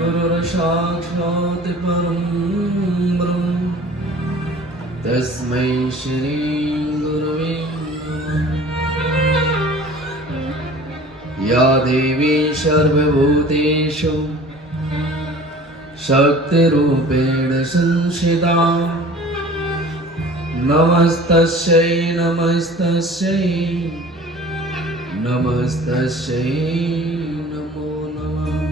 गुरुर्साक्षात् परं ब्रह्म तस्मै श्री गुरवे नमः। या देवी सर्वभूतेषु शक्तिरूपेण संस्थिता नमस्तस्यै नमस्तस्यै नमस्तस्यै नमो नमः।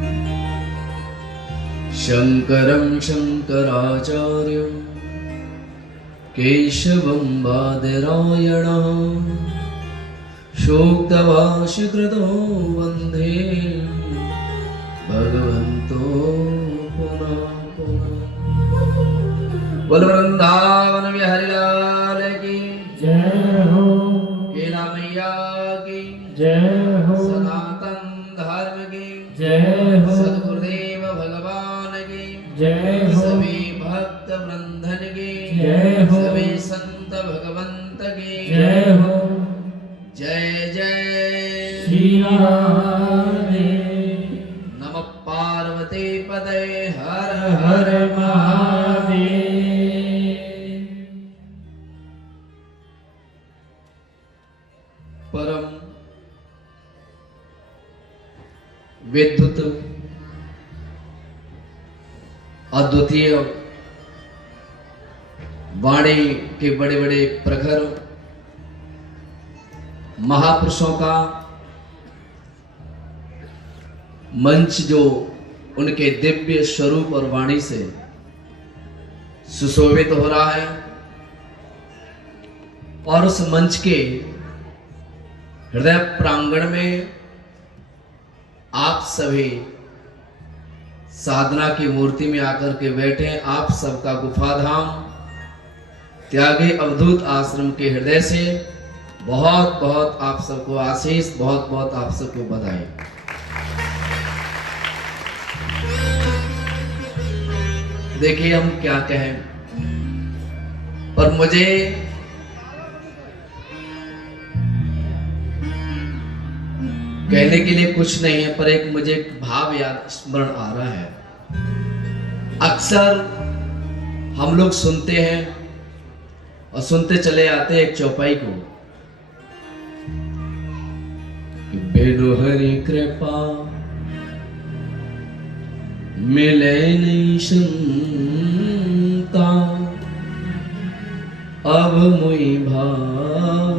शङ्करं शङ्कराचार्यं केशवं बादरायणं सूक्तभाष्यकृतो वन्दे भगवन्तो पुनः पुनः। बोल वृंदावन बिहारी लाल की जय हो, केला मैया की जय हो, सनातन धर्म की जय हो, सद्गुरुदेव भगवान की जय हो, सभी भक्त वृंदन की जय हो, सभी संत भगवंत की जय हो। जय जय श्री राधे। नमः पार्वती पते हर हर हर महादेव। परम विद्युत अद्वितीय वाणी के बड़े बड़े प्रखर महापुरुषों का मंच जो उनके दिव्य स्वरूप और वाणी से सुशोभित हो रहा है और उस मंच के हृदय प्रांगण में आप सभी साधना की मूर्ति में आकर के बैठे आप सबका गुफाधाम त्यागी अवधूत आश्रम के हृदय से बहुत बहुत आप सबको आशीष, बहुत बहुत आप सबको बधाई। देखिए हम क्या कहें, पर मुझे कहने के लिए कुछ नहीं है, पर एक मुझे भाव याद स्मरण आ रहा है। अक्सर हम लोग सुनते हैं और सुनते चले आते हैं एक चौपाई को कि बिनु हरि कृपा मिले नहीं संता अब मुई भाव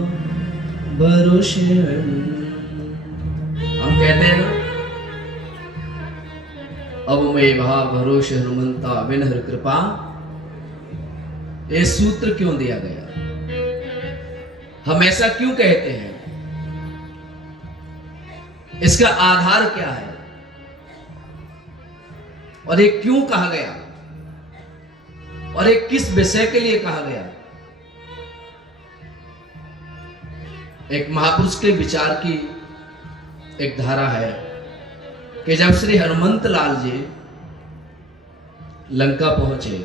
भरोसे। हम कहते हैं ना, अब मैं भाव भरोसे हनुमंता बिन हर कृपा। ये सूत्र क्यों दिया गया, हम ऐसा क्यों कहते हैं, इसका आधार क्या है और ये क्यों कहा गया और ये किस विषय के लिए कहा गया। एक महापुरुष के विचार की एक धारा है कि जब श्री हनुमंत लाल जी लंका पहुंचे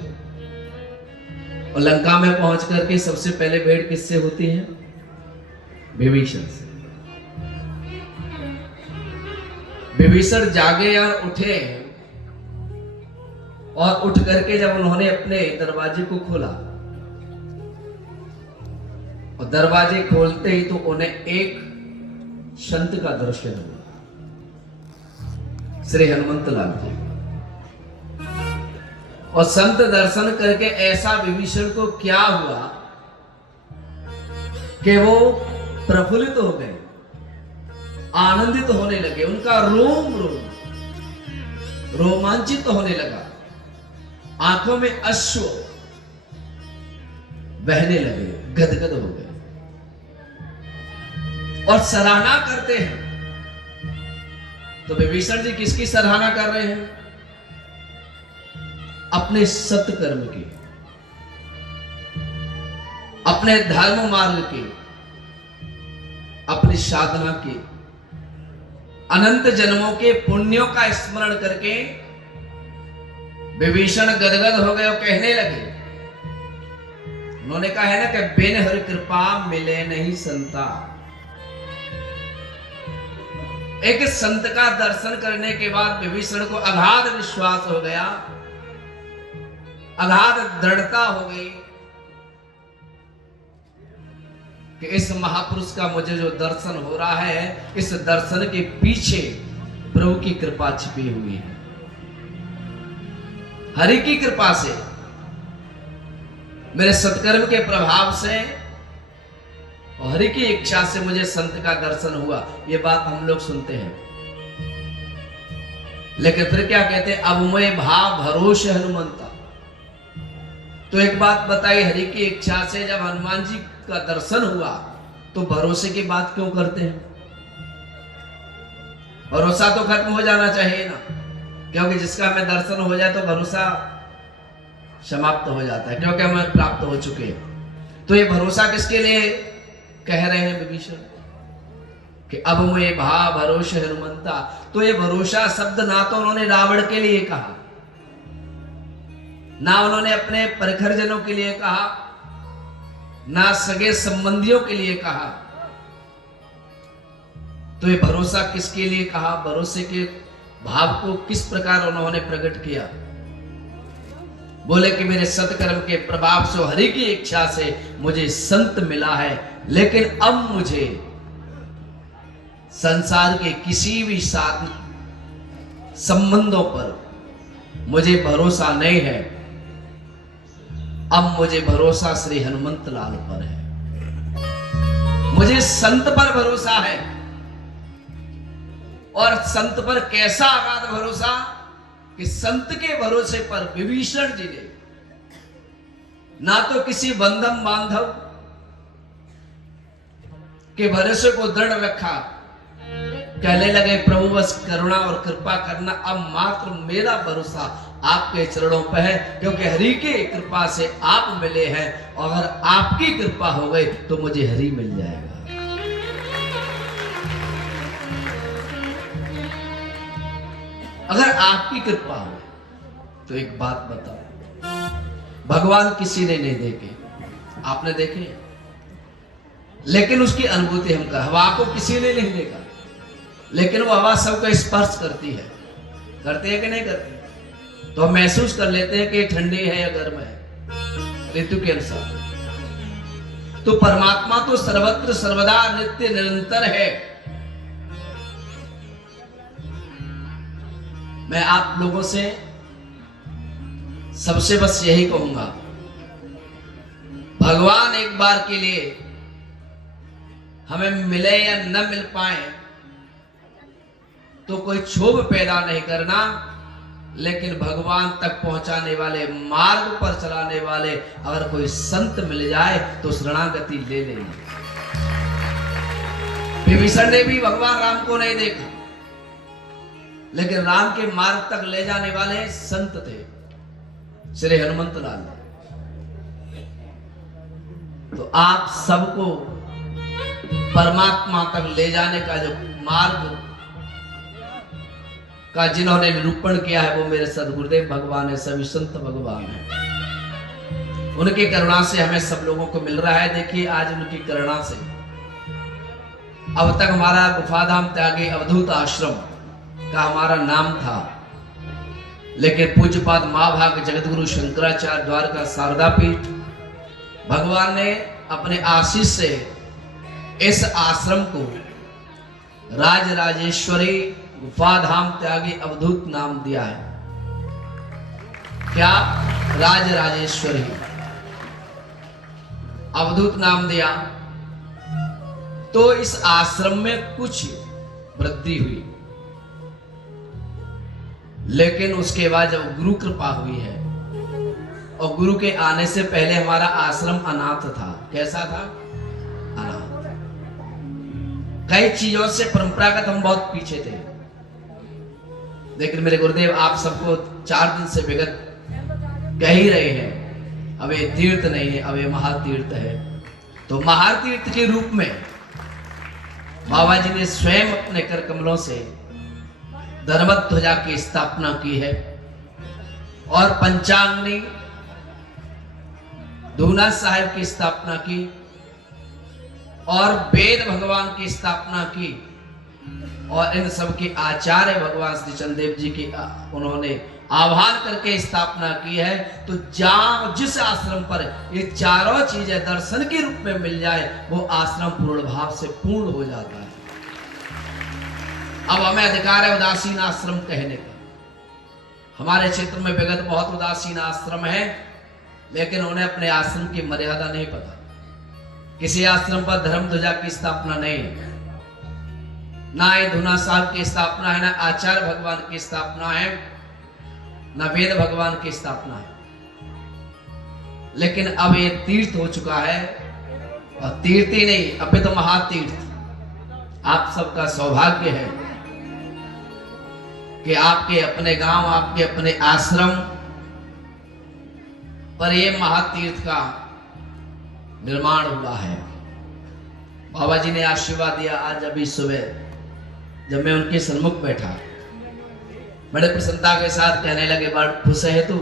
और लंका में पहुंच करके सबसे पहले भेंट किससे होती है, विभीषण से। विभीषण जागे या उठे और उठ करके जब उन्होंने अपने दरवाजे को खोला और दरवाजे खोलते ही तो उन्हें एक संत का दर्शन हुआ, श्री हनुमंत लाल जी। और संत दर्शन करके ऐसा विभीषण को क्या हुआ कि वो प्रफुल्लित हो गए, आनंदित होने लगे, उनका रोम रोम रोमांचित होने लगा, आंखों में अश्रु बहने लगे, गदगद हो गए और सराहना करते हैं। तो विभीषण जी किसकी सराहना कर रहे हैं, अपने सत्कर्म की, अपने धर्म मार्ग की, अपनी साधना की, अनंत जन्मों के पुण्यों का स्मरण करके विभीषण गदगद हो गए और कहने लगे, उन्होंने कहा है ना कि बिन हर कृपा मिले नहीं संता। एक संत का दर्शन करने के बाद विभीषण को अगाध विश्वास हो गया, अगाध दृढ़ता हो गई कि इस महापुरुष का मुझे जो दर्शन हो रहा है, इस दर्शन के पीछे प्रभु की कृपा छिपी हुई है। हरि की कृपा से, मेरे सत्कर्म के प्रभाव से और हरि की इच्छा से मुझे संत का दर्शन हुआ। ये बात हम लोग सुनते हैं, लेकिन फिर क्या कहते हैं, अब मैं भाव भरोसे हनुमंता। तो एक बात बताइए, हरि की इच्छा से जब हनुमान जी का दर्शन हुआ तो भरोसे की बात क्यों करते हैं? भरोसा तो खत्म हो जाना चाहिए ना, क्योंकि जिसका हमें दर्शन हो जाए तो भरोसा समाप्त हो जाता है, क्योंकि हमें प्राप्त हो चुके हैं। तो ये भरोसा किसके लिए कह रहे हैं विभीषण कि अब मैं भा भरोसे हनुमंता? तो ये भरोसा शब्द ना तो उन्होंने रावण के लिए कहा, ना उन्होंने अपने परिखरजनों के लिए कहा, ना सगे संबंधियों के लिए कहा। तो ये भरोसा किसके लिए कहा? भरोसे के भाव को किस प्रकार उन्होंने प्रकट किया? बोले कि मेरे सत्कर्म के प्रभाव से, हरि की इच्छा से मुझे संत मिला है, लेकिन अब मुझे संसार के किसी भी साथ संबंधों पर मुझे भरोसा नहीं है। अब मुझे भरोसा श्री हनुमंत लाल पर है, मुझे संत पर भरोसा है। और संत पर कैसा अगाध भरोसा कि संत के भरोसे पर विभीषण जी ने ना तो किसी बंधम बांधव के भरोसे को दृढ़ रखा, कहने लगे प्रभु बस करुणा और कृपा करना, अब मात्र मेरा भरोसा आपके चरणों पर है, क्योंकि हरि की कृपा से आप मिले हैं, और अगर आपकी कृपा हो गई तो मुझे हरि मिल जाएगा। अगर आपकी कृपा हो तो एक बात बताओ, भगवान किसी ने नहीं देखे, आपने देखे, लेकिन उसकी अनुभूति हम कर, हवा को किसी ने नहीं देखा, लेकिन वो हवा सबको स्पर्श करती है, करती है कि नहीं करती? तो हम महसूस कर लेते हैं कि ठंडी है या गर्म है ऋतु के अनुसार। तो परमात्मा तो सर्वत्र सर्वदा नित्य निरंतर है। मैं आप लोगों से सबसे बस यही कहूंगा, भगवान एक बार के लिए हमें मिले या न मिल पाए तो कोई क्षोभ पैदा नहीं करना, लेकिन भगवान तक पहुंचाने वाले, मार्ग पर चलाने वाले अगर कोई संत मिल जाए तो शरणागति ले लेंगे। विभीषण ने भी भगवान राम को नहीं देखा, लेकिन राम के मार्ग तक ले जाने वाले संत थे श्री हनुमंत लाल। तो आप सबको परमात्मा तक ले जाने का जो मार्ग का जिन्होंने निरूपण किया है वो मेरे सदगुरुदेव भगवान है, सभी संत भगवान है। उनकी करुणा से हमें सब लोगों को मिल रहा है। देखिए आज उनकी करुणा से अब तक हमारा गुफाधाम त्यागी अवधूत आश्रम का हमारा नाम था, लेकिन पूज्यपाद महाभाग जगतगुरु शंकराचार्य द्वारका शारदा पीठ भगवान ने अपने आशीष से इस आश्रम को राज राजेश्वरी गुफाधाम त्यागी अवधूत नाम दिया है। क्या? राज राजेश्वरी अवधूत नाम दिया। तो इस आश्रम में कुछ वृद्धि हुई, लेकिन उसके बाद जब गुरु कृपा हुई है, और गुरु के आने से पहले हमारा आश्रम अनाथ था। कैसा था? अनाथ। कई चीजों से परंपरागत हम बहुत पीछे थे, लेकिन मेरे गुरुदेव आप सबको 4 दिन से विगत कह ही रहे हैं, अब ये तीर्थ नहीं है, अब ये महातीर्थ है। तो महातीर्थ के रूप में बाबा जी ने स्वयं अपने कर कमलों से धर्मध्वजा की स्थापना की है, और पंचांगनी दूना साहिब की स्थापना की, और वेद भगवान की स्थापना की, और इन सब के आचार्य भगवान श्री चंद्रदेव जी की उन्होंने आह्वान करके स्थापना की है। तो जहाँ जिस आश्रम पर ये चारों चीजें दर्शन के रूप में मिल जाए वो आश्रम पूर्ण भाव से पूर्ण हो जाता है। अब हमें अधिकार है उदासीन आश्रम कहने का। हमारे क्षेत्र में विगत बहुत उदासीन आश्रम है, लेकिन उन्हें अपने आश्रम की मर्यादा नहीं पता। किसी आश्रम पर धर्म ध्वजा की स्थापना नहीं है, ना ही धुना साहब की स्थापना है, ना आचार्य भगवान की स्थापना है, ना वेद भगवान की स्थापना है। लेकिन अब ये तीर्थ हो चुका है, और तीर्थ ही नहीं, अब तो महातीर्थ। आप सबका सौभाग्य है कि आपके अपने गांव, आपके अपने आश्रम पर ये महातीर्थ का निर्माण हुआ है। बाबा जी ने आशीर्वाद दिया। आज अभी सुबह जब मैं उनके सन्मुख बैठा, बड़े प्रसन्नता के साथ कहने लगे, बड़ा खुश है तू?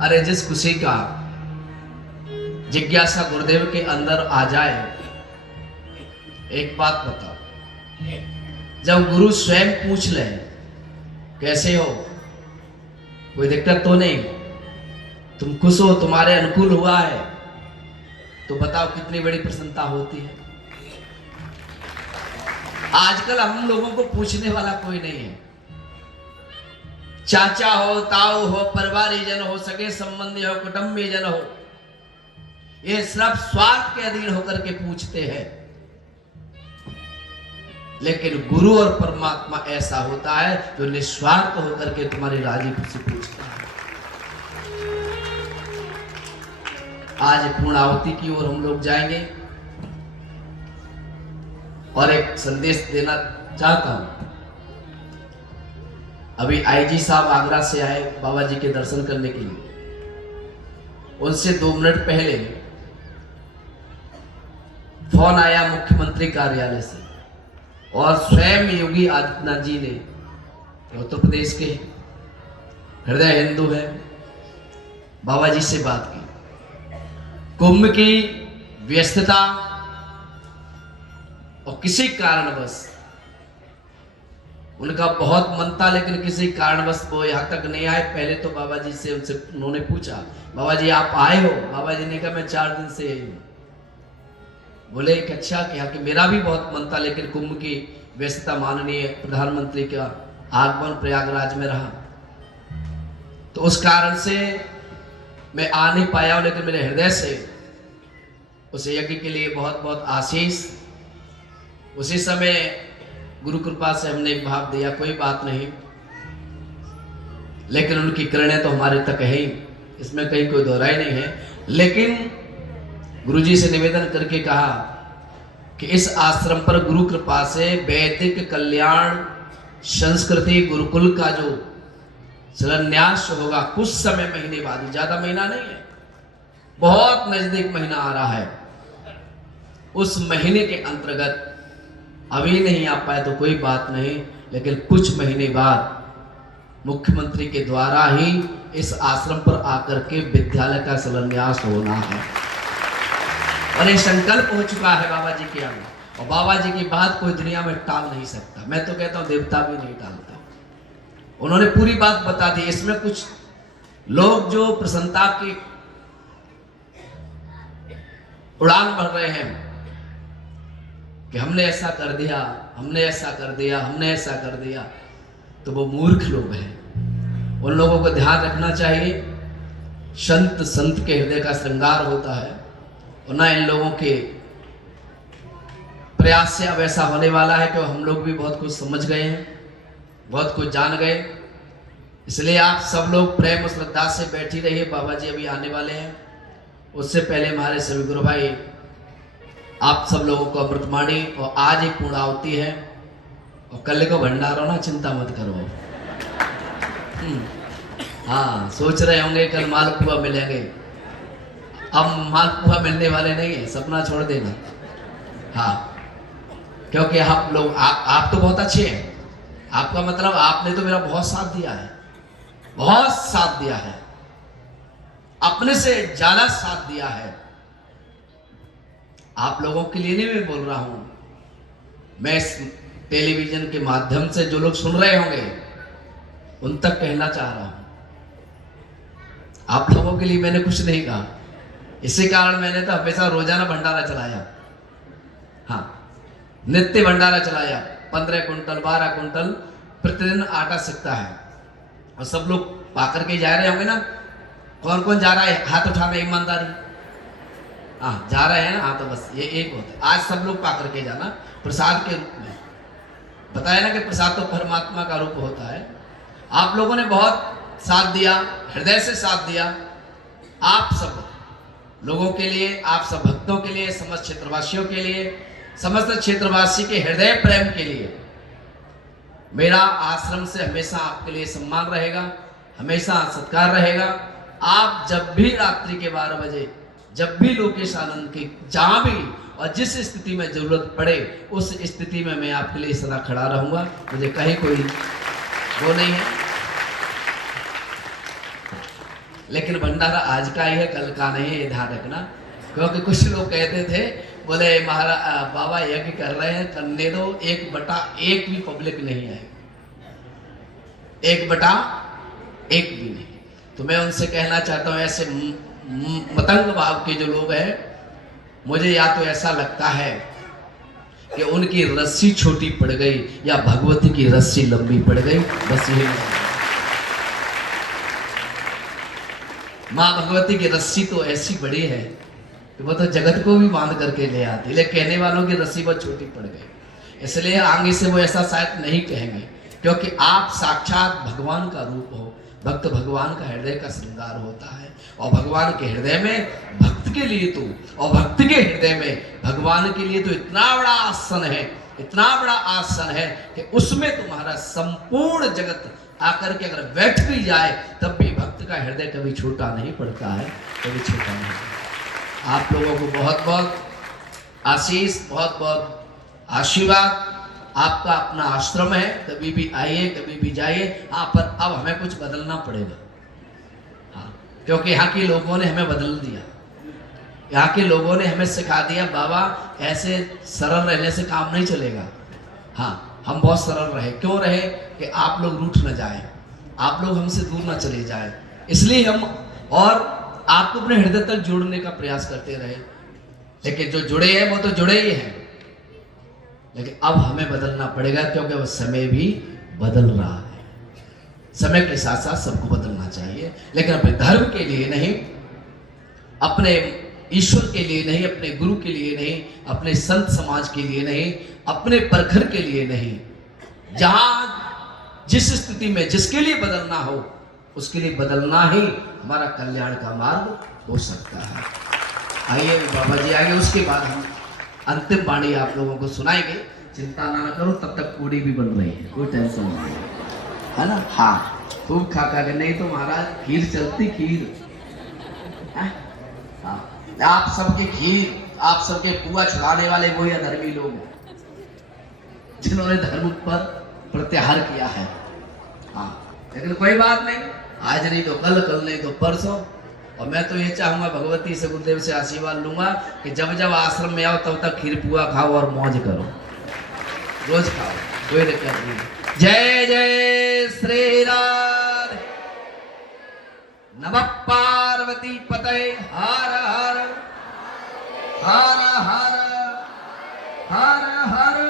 अरे जिस खुशी का जिज्ञासा गुरुदेव के अंदर आ जाए, एक बात बताओ, जब गुरु स्वयं पूछ ले कैसे हो, कोई दिक्कत तो नहीं, तुम खुश हो, तुम्हारे अनुकूल हुआ है, तो बताओ कितनी बड़ी प्रसन्नता होती है। आजकल हम लोगों को पूछने वाला कोई नहीं है। चाचा हो, ताऊ हो, परिवारीजन हो, सगे संबंधी हो, कुटुंबीजन हो, ये सब स्वार्थ के अधीन होकर के पूछते हैं। लेकिन गुरु और परमात्मा ऐसा होता है जो निस्वार्थ होकर के तुम्हारी राजी खुशी पूछता है। आज पूर्णाहुति की ओर हम लोग जाएंगे, और एक संदेश देना चाहता हूं। अभी आईजी साहब आगरा से आए बाबा जी के दर्शन करने के लिए। उनसे 2 मिनट पहले फोन आया मुख्यमंत्री कार्यालय से, और स्वयं योगी आदित्यनाथ जी ने, उत्तर प्रदेश के हृदय हिंदू है, बाबा जी से बात की। कुंभ की व्यस्तता और किसी कारणवश उनका बहुत मन था, लेकिन किसी कारणवश वो यहाँ तक नहीं आए। पहले तो बाबा जी से उन्होंने पूछा, बाबा जी आप आए हो? बाबा जी ने कहा मैं 4 दिन से आई हूँ। बोले कि अच्छा क्या कि मेरा भी बहुत मन था, लेकिन कुंभ की व्यस्तता, माननीय प्रधानमंत्री का आगमन प्रयागराज में रहा, तो उस कारण से मैं आ नहीं पाया हूं। लेकिन मेरे हृदय से उस यज्ञ के लिए बहुत बहुत आशीष। उसी समय गुरु कृपा से हमने एक भाव दिया, कोई बात नहीं, लेकिन उनकी किरणें तो हमारे तक है ही, इसमें कहीं कोई दोहराई नहीं है। लेकिन गुरुजी से निवेदन करके कहा कि इस आश्रम पर गुरु कृपा से वैदिक कल्याण संस्कृति गुरुकुल का जो शिलान्यास होगा कुछ समय, महीने बाद, ज्यादा महीना नहीं है, बहुत नजदीक महीना आ रहा है। उस महीने के अंतर्गत अभी नहीं आ पाए तो कोई बात नहीं, लेकिन कुछ महीने बाद मुख्यमंत्री के द्वारा ही इस आश्रम पर आकर के विद्यालय का शिलान्यास होना है, और ये संकल्प हो चुका है बाबा जी के आगे। और बाबा जी की बात कोई दुनिया में टाल नहीं सकता। मैं तो कहता हूं देवता भी नहीं टालता। उन्होंने पूरी बात बता दी। इसमें कुछ लोग जो प्रसन्नता की उड़ान भर रहे हैं कि हमने ऐसा कर दिया, हमने ऐसा कर दिया, हमने ऐसा कर दिया, तो वो मूर्ख लोग हैं। उन लोगों को ध्यान रखना चाहिए, संत के हृदय का श्रृंगार होता है, और ना इन लोगों के प्रयास से अब ऐसा होने वाला है कि हम लोग भी बहुत कुछ समझ गए हैं, बहुत कुछ जान गए। इसलिए आप सब लोग प्रेम और श्रद्धा से बैठी रहिए। बाबा जी अभी आने वाले हैं, उससे पहले हमारे सभी गुरु भाई आप सब लोगों को अमृतवाणी, और आज ही पूर्णाहुति है, और कल को भंडारा ना, चिंता मत करो। हाँ, सोच रहे होंगे कल मालपुआ मिलेंगे। अब मालपुआ मिलने वाले नहीं है, सपना छोड़ देना। हाँ, क्योंकि आप लोग आप तो बहुत अच्छे हैं। आपका मतलब आपने तो मेरा बहुत साथ दिया है, बहुत साथ दिया है, अपने से ज्यादा साथ दिया है। आप लोगों के लिए नहीं मैं बोल रहा हूं, मैं इस टेलीविजन के माध्यम से जो लोग सुन रहे होंगे उन तक कहना चाह रहा हूं, आप लोगों के लिए मैंने कुछ नहीं कहा। इसी कारण मैंने तो हमेशा रोजाना भंडारा चलाया, हाँ, नित्य भंडारा चलाया। 15 कुंटल 12 कुंटल प्रतिदिन आटा सिकता है। और सब लोग पाकर के जा रहे होंगे ना, कौन कौन जा रहा है हाथ उठाना, ईमानदारी। हाँ, जा रहे हैं ना, हाँ, तो बस ये एक होता है। आज सब लोग पाकर के जाना प्रसाद के रूप में। बताया ना कि प्रसाद तो परमात्मा का रूप होता है। आप लोगों ने बहुत साथ दिया, हृदय से साथ दिया। आप सब लोगों के लिए, आप सब भक्तों के लिए, समस्त क्षेत्रवासियों के लिए, समस्त क्षेत्रवासी के हृदय प्रेम के लिए मेरा आश्रम से हमेशा आपके लिए सम्मान रहेगा, हमेशा सत्कार रहेगा। आप जब भी रात्रि के 12 बजे, जब भी लोकेश आनंद की जहां भी और जिस स्थिति में जरूरत पड़े, उस स्थिति में मैं आपके लिए सदा खड़ा रहूंगा। मुझे कहीं कोई वो नहीं है। लेकिन भंडारा आज का ही है, कल का नहीं है, ये ध्यान रखना। क्योंकि कुछ लोग कहते थे, बोले महाराज बाबा यज्ञ कर रहे हैं, करने दो, 1/1 भी पब्लिक नहीं है, 1/1 भी नहीं। तो मैं उनसे कहना चाहता हूं, ऐसे मतंग भाव के जो लोग हैं, मुझे या तो ऐसा लगता है कि उनकी रस्सी छोटी पड़ गई या भगवती की रस्सी लंबी पड़ गई, बस यही। माँ भगवती की रस्सी तो ऐसी बड़ी है कि वो तो जगत को भी बांध करके ले आती, लेकिन कहने वालों की रस्सी बहुत छोटी पड़ गई। इसलिए आगे से वो ऐसा शायद नहीं कहेंगे, क्योंकि आप साक्षात भगवान का रूप हो। भक्त भगवान का हृदय का श्रृंगार होता है, और भगवान के हृदय में भक्त के लिए तो, और भक्त के हृदय में भगवान के लिए तो इतना बड़ा आसन है, इतना बड़ा आसन है कि उसमें तुम्हारा संपूर्ण जगत आकर के अगर बैठ भी जाए, तब भी भक्त का हृदय कभी छोटा नहीं पड़ता है, कभी छोटा नहीं। आप लोगों को बहुत बहुत आशीष, बहुत बहुत आशीर्वाद। आपका अपना आश्रम है, कभी भी आइए, कभी भी जाइए। हाँ, पर अब हमें कुछ बदलना पड़ेगा, हाँ, क्योंकि यहाँ के लोगों ने हमें बदल दिया। यहाँ के लोगों ने हमें सिखा दिया, बाबा ऐसे सरल रहने से काम नहीं चलेगा। हाँ, हम बहुत सरल रहे। क्यों रहे? कि आप लोग रूठ न जाए, आप लोग हमसे दूर न चले जाए, इसलिए हम और आपको अपने हृदय तक जोड़ने का प्रयास करते रहे। लेकिन जो जुड़े हैं वो तो जुड़े ही हैं, लेकिन अब हमें बदलना पड़ेगा, क्योंकि वो समय भी बदल रहा है। समय के साथ साथ सबको बदलना चाहिए, लेकिन अपने धर्म के लिए नहीं, अपने ईश्वर के लिए नहीं, अपने गुरु के लिए नहीं, अपने संत समाज के लिए नहीं, अपने प्रखर के लिए नहीं। जहां जिस स्थिति में जिसके लिए बदलना हो, उसके लिए बदलना ही हमारा कल्याण का मार्ग हो सकता है। आइए बाबा जी आइए, उसके बाद हम अंतिम वाणी आप लोगों को सुनाएंगे। चिंता ना करो, तब तक पूड़ी भी बन रही है, कोई टेंशन नहीं है ना। हाँ, खूब खा खा के, नहीं तो महाराज खीर चलती, खीर। हाँ, आप सबके खीर, आप सबके पुआ छुड़ाने वाले वही अधर्मी लोग हैं जिन्होंने धर्म पर प्रत्याहार किया है। हाँ, लेकिन कोई बात नहीं, आज नहीं तो कल, कल नहीं तो परसों। और मैं तो ये चाहूंगा, भगवती से, गुरुदेव से आशीर्वाद लूंगा कि जब जब आश्रम में आओ तब तक खीर पुआ खाओ और मौज करो, रोज खाओ, कोई दिक्कत नहीं। जय जय श्री राम। नमः पार्वती पते। हर हर हर हर हर हर